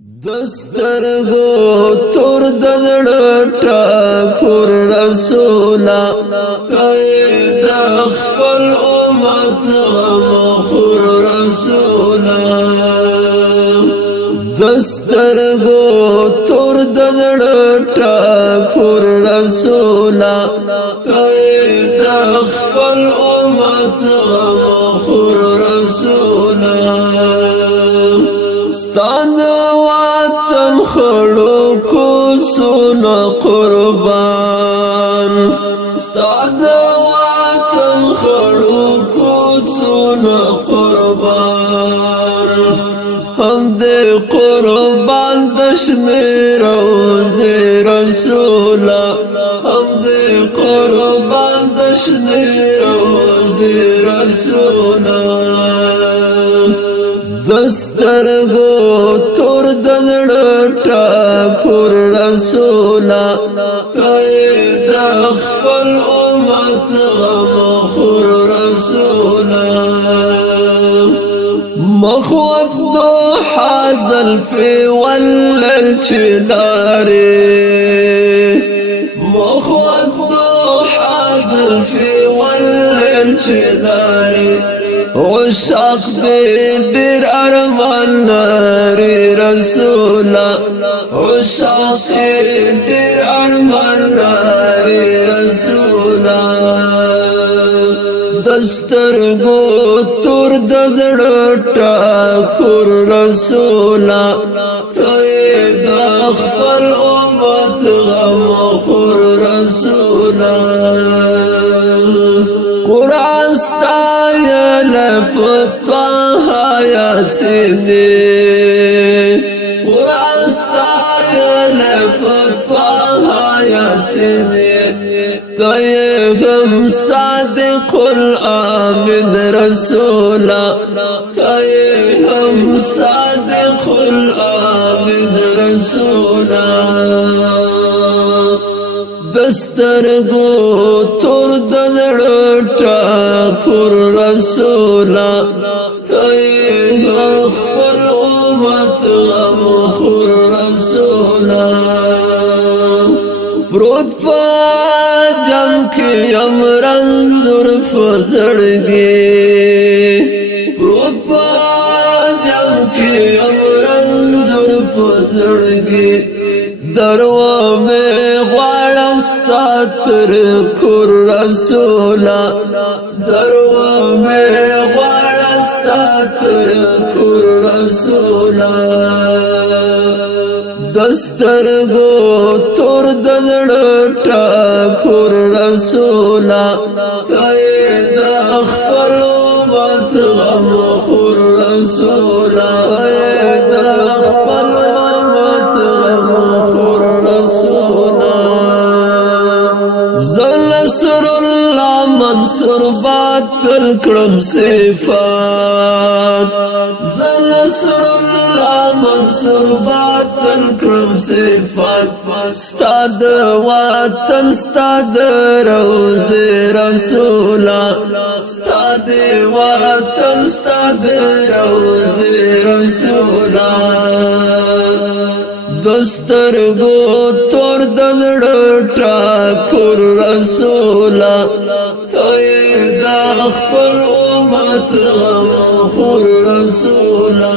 دسترگو تور دزڑتا کور رسولا قید اخفل امت مخور رسولا دسترگو تور دزڑتا کور رسولا قید اخفل امت مخور رسولا ستان وطن خړو کو سونا قربان ستان وطن خړو کو سونا قربان هم دې قربان دشمه روز رسولا هم دې قربان دشمه روز رسولا دسترگو تور دزڑتا کور رسولا قید اخفل امت مخور رسولا مخوت دو حازل فی والل چلاری مخوت دو حازل فی والل چلاری عشاق دیر ارمان ناری رسولا عشاق دیر ارمان ناری رسولا دسترگو تور دزڑتا کور رسولا قید اخفل امت غمخور رسولا قرآن ستایل فتوها یاسینی قرآن ستایل فتوها یاسینی تایهم صادق الآمن رسولا تایهم صادق الآمن رسولا دسترگو تور دزڑتا کور رسولا قید اخفل امت مخور رسولا پروت پا جم کی امرن ظرف زڑگی پروت پا جم کی امرن ظرف زڑگی دروا میں غوارستا تر کور رسولا دروا میں غوارستا تر کور رسولا دسترگو تور دزڑتا کور رسولا قید اخفل امت غمخور رسولا قید اخفل امت غمخور رسولا نصر اللہ منصور باطل کرم صفات نصر اللہ منصور باطل کرم صفات استاد وطن استاد روز رسولا استاد وطن استاد روز رسولا دسترگو تور دزڑتا کور رسولا قید اخفل امت مخور رسولا